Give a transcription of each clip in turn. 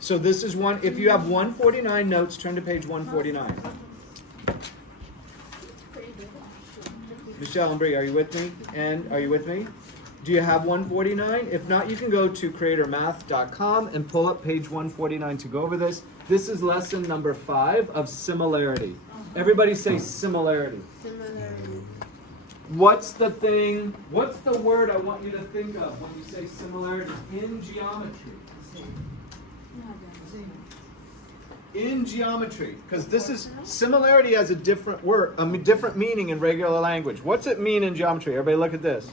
So this is one, if you have 149 notes, turn to page 149. Michelle and Bree, are you with me? And are you with me? Do you have 149? If not, you can go to creatormath.com and pull up page 149 to go over this. This is lesson number 5 of similarity. Everybody say similarity. Similarity. What's the word I want you to think of when you say similarity in geometry? In geometry, because this is, similarity has a different word, a different meaning in regular language. What's it mean in geometry? Everybody look at this.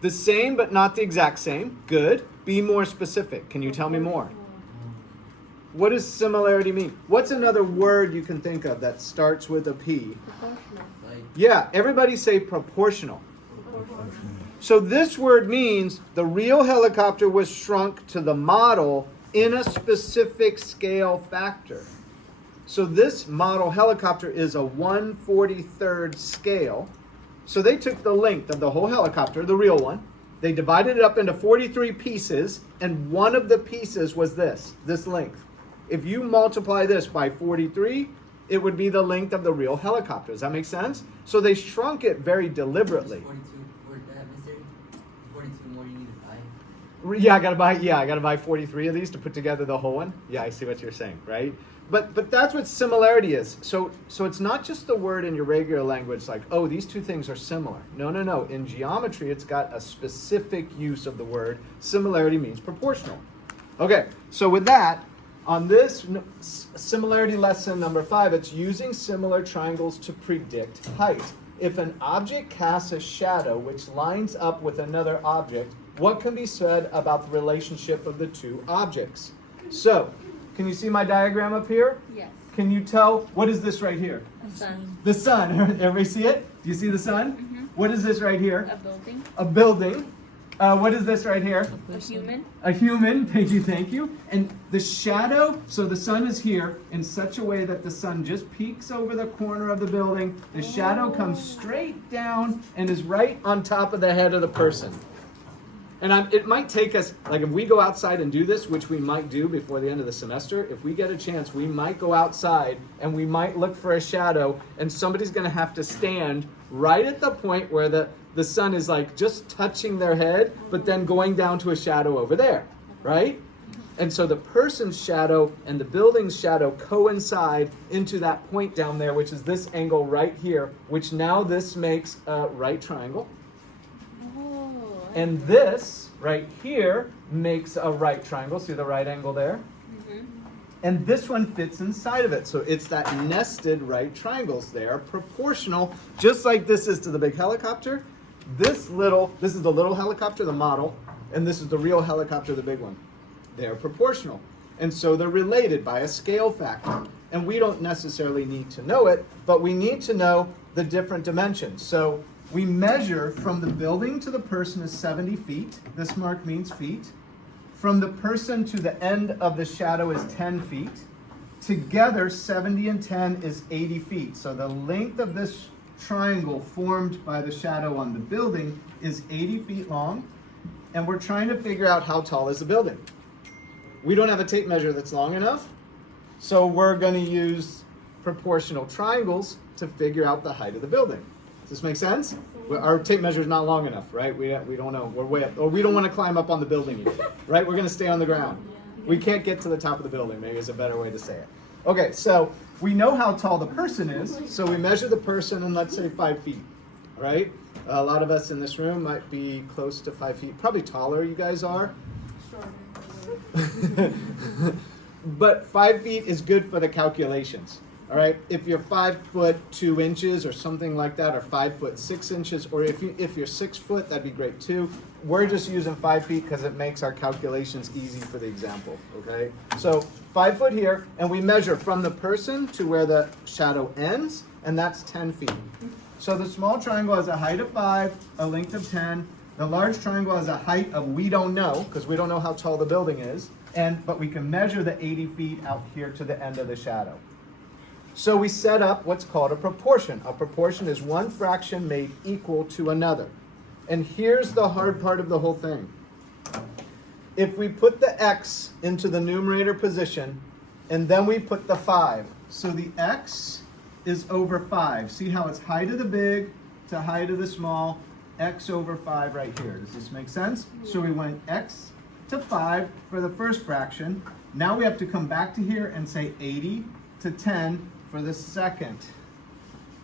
The same but not the exact same. Good. Be more specific. Can you tell me more? What does similarity mean? What's another word you can think of that starts with a P? Proportional. Yeah, everybody say proportional. So this word means the real helicopter was shrunk to the model in a specific scale factor. So this model helicopter is a 1/43rd scale. So they took the length of the whole helicopter, the real one, they divided it up into 43 pieces, and one of the pieces was this length. If you multiply this by 43, it would be the length of the real helicopter. Does that make sense? So they shrunk it very deliberately. 42 more you need to buy. I gotta buy 43 of these to put together the whole one. Yeah, I see what you're saying, right? But that's what similarity is. So it's not just the word in your regular language like, oh, these two things are similar. No. In geometry, it's got a specific use of the word. Similarity means proportional. Okay, so with that, on this similarity lesson number 5, it's using similar triangles to predict height. If an object casts a shadow which lines up with another object, what can be said about the relationship of the two objects? So, can you see my diagram up here? Yes. Can you tell, what is this right here? A sun. The sun. Everybody see it? Do you see the sun? Mm-hmm. What is this right here? A building. A building. What is this right here? A human. A human. Thank you. And the shadow, so the sun is here in such a way that the sun just peeks over the corner of the building. The shadow comes straight down and is right on top of the head of the person. And it might take us, like if we go outside and do this, which we might do before the end of the semester, if we get a chance, we might go outside and we might look for a shadow, and somebody's going to have to stand right at the point where the sun is like just touching their head, but then going down to a shadow over there, right? And so the person's shadow and the building's shadow coincide into that point down there, which is this angle right here, which now this makes a right triangle. And this right here makes a right triangle. See the right angle there? Mm-hmm. And this one fits inside of it. So it's that nested right triangles there, proportional, just like this is to the big helicopter. This is the little helicopter, the model, and this is the real helicopter, the big one. They're proportional. And so they're related by a scale factor. And we don't necessarily need to know it, but we need to know the different dimensions. So we measure from the building to the person is 70 feet. This mark means feet. From the person to the end of the shadow is 10 feet. Together, 70 and 10 is 80 feet. So the length of this triangle formed by the shadow on the building is 80 feet long. And we're trying to figure out how tall is the building. We don't have a tape measure that's long enough. So we're going to use proportional triangles to figure out the height of the building. Does this make sense? Our tape measure is not long enough, right? We don't know. We're way up. Or we don't want to climb up on the building either, right? We're going to stay on the ground. We can't get to the top of the building, maybe is a better way to say it. Okay, so we know how tall the person is, so we measure the person in, let's say, 5 feet, right? A lot of us in this room might be close to 5 feet. Probably taller you guys are. But 5 feet is good for the calculations. All right, if you're 5 foot 2 inches or something like that, or 5 foot 6 inches, or if you're 6 foot, that'd be great too. We're just using 5 feet because it makes our calculations easy for the example. Okay, so 5 foot here, and we measure from the person to where the shadow ends, and that's 10 feet. So the small triangle has a height of 5, a length of 10. The large triangle has a height of we don't know because we don't know how tall the building is, but we can measure the 80 feet out here to the end of the shadow. So we set up what's called a proportion. A proportion is one fraction made equal to another. And here's the hard part of the whole thing. if we put the x into the numerator position, and then we put the 5. So the x is over 5. See how it's high to the big to high to the small, x over 5 right here. Does this make sense? So we went x to 5 for the first fraction. Now we have to come back to here and say 80 to 10 for the second.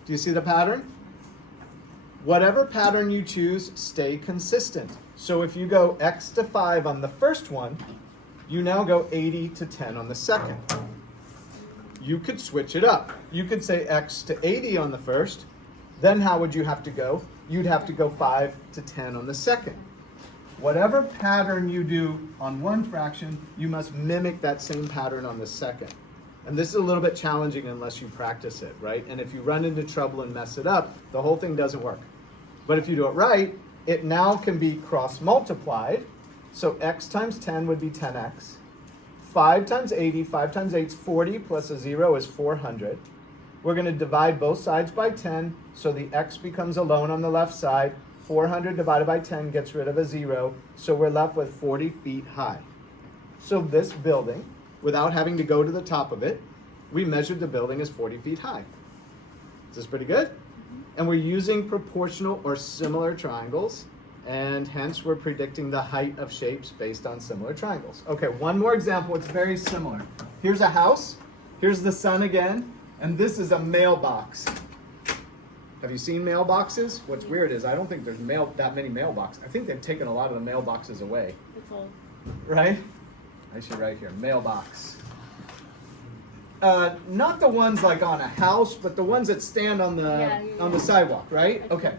Do you see the pattern? Whatever pattern you choose, stay consistent. So if you go x to 5 on the first one, you now go 80 to 10 on the second. You could switch it up. You could say x to 80 on the first. Then how would you have to go? You'd have to go 5 to 10 on the second. Whatever pattern you do on one fraction, you must mimic that same pattern on the second. And this is a little bit challenging unless you practice it, right? And if you run into trouble and mess it up, the whole thing doesn't work. But if you do it right, it now can be cross-multiplied. So x times 10 would be 10x. 5 times 80, 5 times 8 is 40, plus a 0 is 400. We're going to divide both sides by 10, so the x becomes alone on the left side. 400 divided by 10 gets rid of a 0, so we're left with 40 feet high. So this building, without having to go to the top of it, we measured the building as 40 feet high. Is this pretty good? And we're using proportional or similar triangles, and hence we're predicting the height of shapes based on similar triangles. Okay, one more example. It's very similar. Here's a house. Here's the sun again, and this is a mailbox. Have you seen mailboxes? What's weird is I don't think there's that many mailboxes. I think they've taken a lot of the mailboxes away. It's old. Right? I should write here, mailbox. Not the ones like on a house, but the ones that stand on the sidewalk, right? Okay.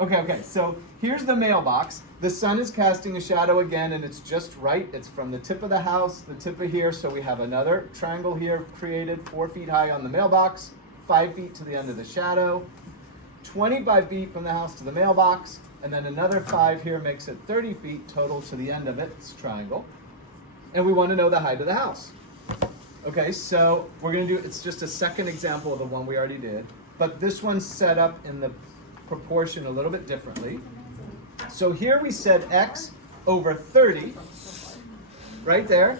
Okay. So here's the mailbox. The sun is casting a shadow again, and it's just right. It's from the tip of the house, the tip of here. So we have another triangle here created, 4 feet high on the mailbox, 5 feet to the end of the shadow, 25 feet from the house to the mailbox, and then another 5 here makes it 30 feet total to the end of its triangle. And we want to know the height of the house. Okay, so we're going to do, it's just a second example of the one we already did, but this one's set up in the proportion a little bit differently. So here we said x over 30, right there.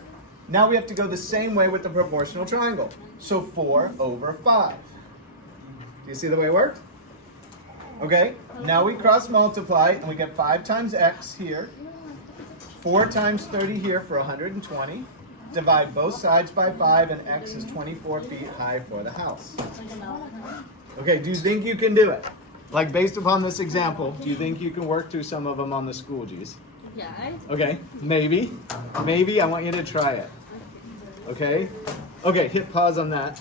Now we have to go the same way with the proportional triangle. So 4 over 5. Do you see the way it worked? Okay, now we cross multiply and we get 5 times x here, 4 times 30 here for 120. Divide both sides by 5, and x is 24 feet high for the house. Okay, do you think you can do it? Like based upon this example, do you think you can work through some of them on the school, G's? Yeah. Okay, maybe. Maybe I want you to try it. Okay? Okay, hit pause on that.